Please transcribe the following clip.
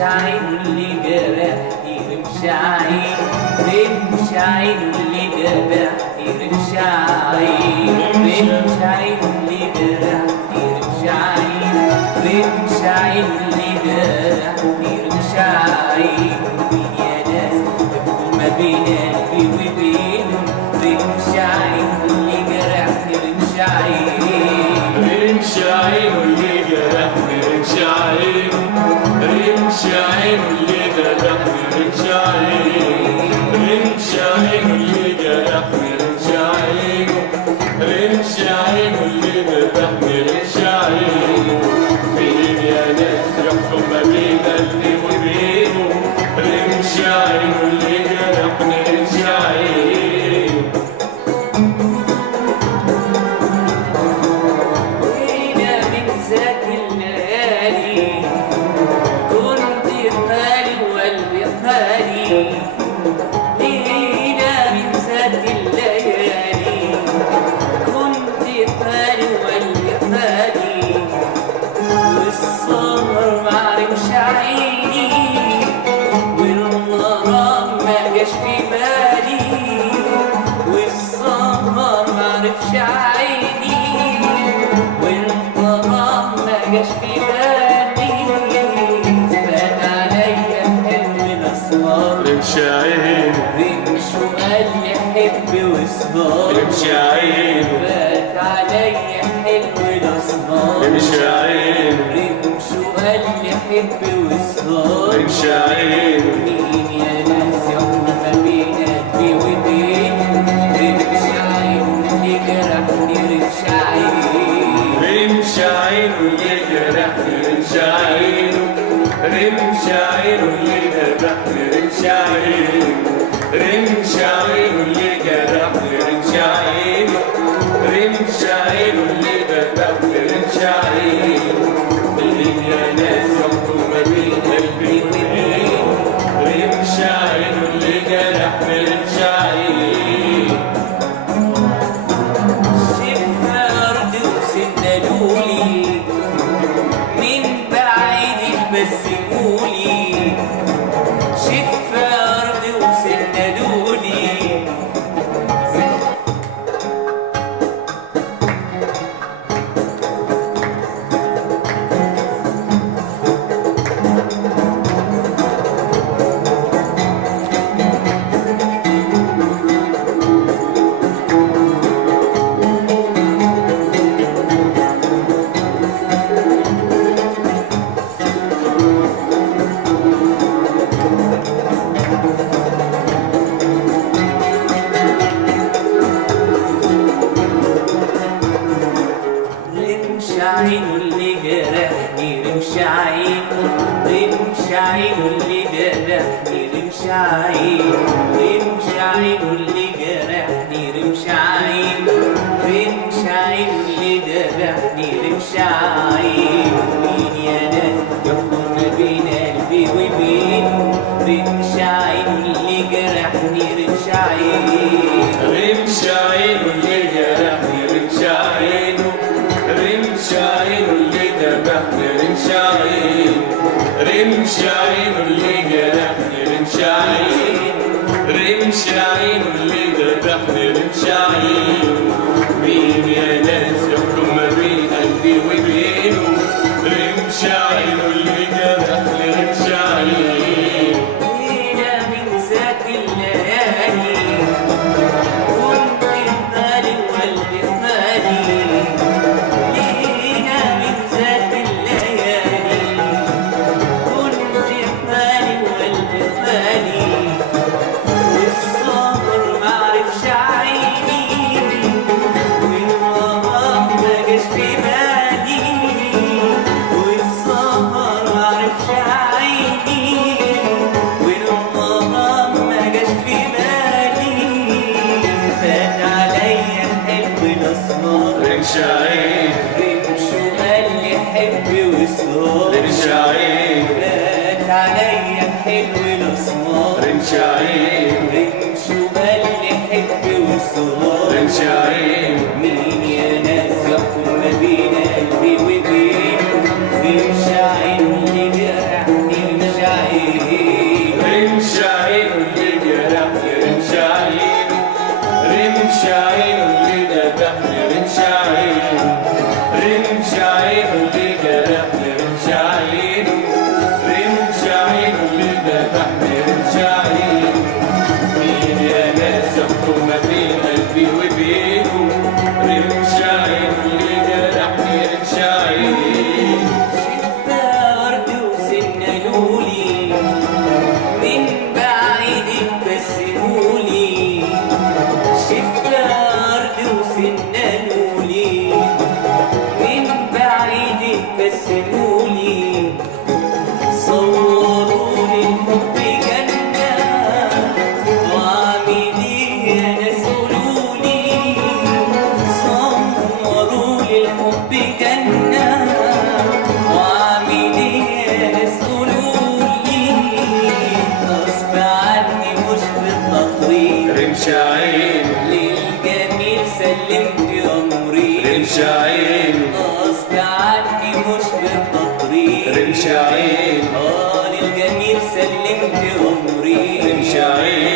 عينه اللي جرحني رمش عينه رمش عينه اللي جرحني رمش عينه رمش عينه اللي جرحني رمش عينه رمش عينه اللي جرحني رمش عينه مين يا ناس يكون ما بين قلبي وبينه رمش عينه اللي جرحني رمش عينه رمش عينه اللي جرحني رمش عينه رمش عينه اللي جرحني رمش عينه رمش عينه اللي جرحني رمش عينه رمش عينه اللي جرحني رمش عينه مين يا ناس يحكم ما بين قلبي وبينه رمش عينه اللي جرحني رمش عينه وإلى من ذاك الليالي كنت غالي وقلبي غالي إلى من ذاك الليالي كنت غالي وقلبي غالي والسهر معرفش عيني والغرام ما جاش في بالي والسهر معرفش عيني والغرام ما جاش في بالي فات عليا الحلم الأسمار رمش عينه رمش وقال لي حب واسهر رمش عينه فات عليا الحلم الأسمار رمش عينه رمش وقال لي حب واسهر رمش عينه مين يا ناس يوم ما بين قلبي وبينه رمش عينه اللي جرحني رمش عينه رمش عينه اللي جرحني رمش عينه رمش عينه اللي جرحني رمش عينه رمش عينه اللي جرحني رمش عينه رمش عينه اللي جرحني رمش عينه مين يا ناس يحكم ما بين قلبي وبينه رمش عينه اللي جرحني رمش عينه شفنا أرض وسندلولي من بعيد بسمولي شفنا أرض وسندلولي رمش عينه اللي جرحني رمش عينه رمش عينه اللي جرحني رمش عينه رمش عينه اللي جرحني رمش عينه رمش عينه اللي جرحني رمش عينه مين يا ناس يحكم ما بين قلبي وبينه رمش عينه اللي جرحني رمش عينه رمش عينه اللي جرحني رمش عينه رمش عينه اللي ذبحني رمش عينه رمش عينه اللي جرحني رمش عينه رمش عينه اللي ذبحني رمش عينه مين يا ناس يحكم ما بين قلبي وبينه رمش عينه اللي جرحني رمش عينه إلى من ذاك الليالي كنت غالي وقلبي غالي لينا من ذاك الليالي كنت غالي وقلبي غالي والسهر معرفش عيني والغرام ما جاش في بالي والسهر معرفش عيني والغرام ما جاش في بالي فات عليا الحلم الأسمار رمش عينه رمش وقال لي حب وسهر رمش عينه فات عليا الحلو الأسمار رمش عينه رمش وقال لي حب وسهر رمش عينه مين يا ناس يحكم ما بين قلبي وبينه رمش عينه اللي جرحني رمش عينه للجميل سلمت عمري امشي عينه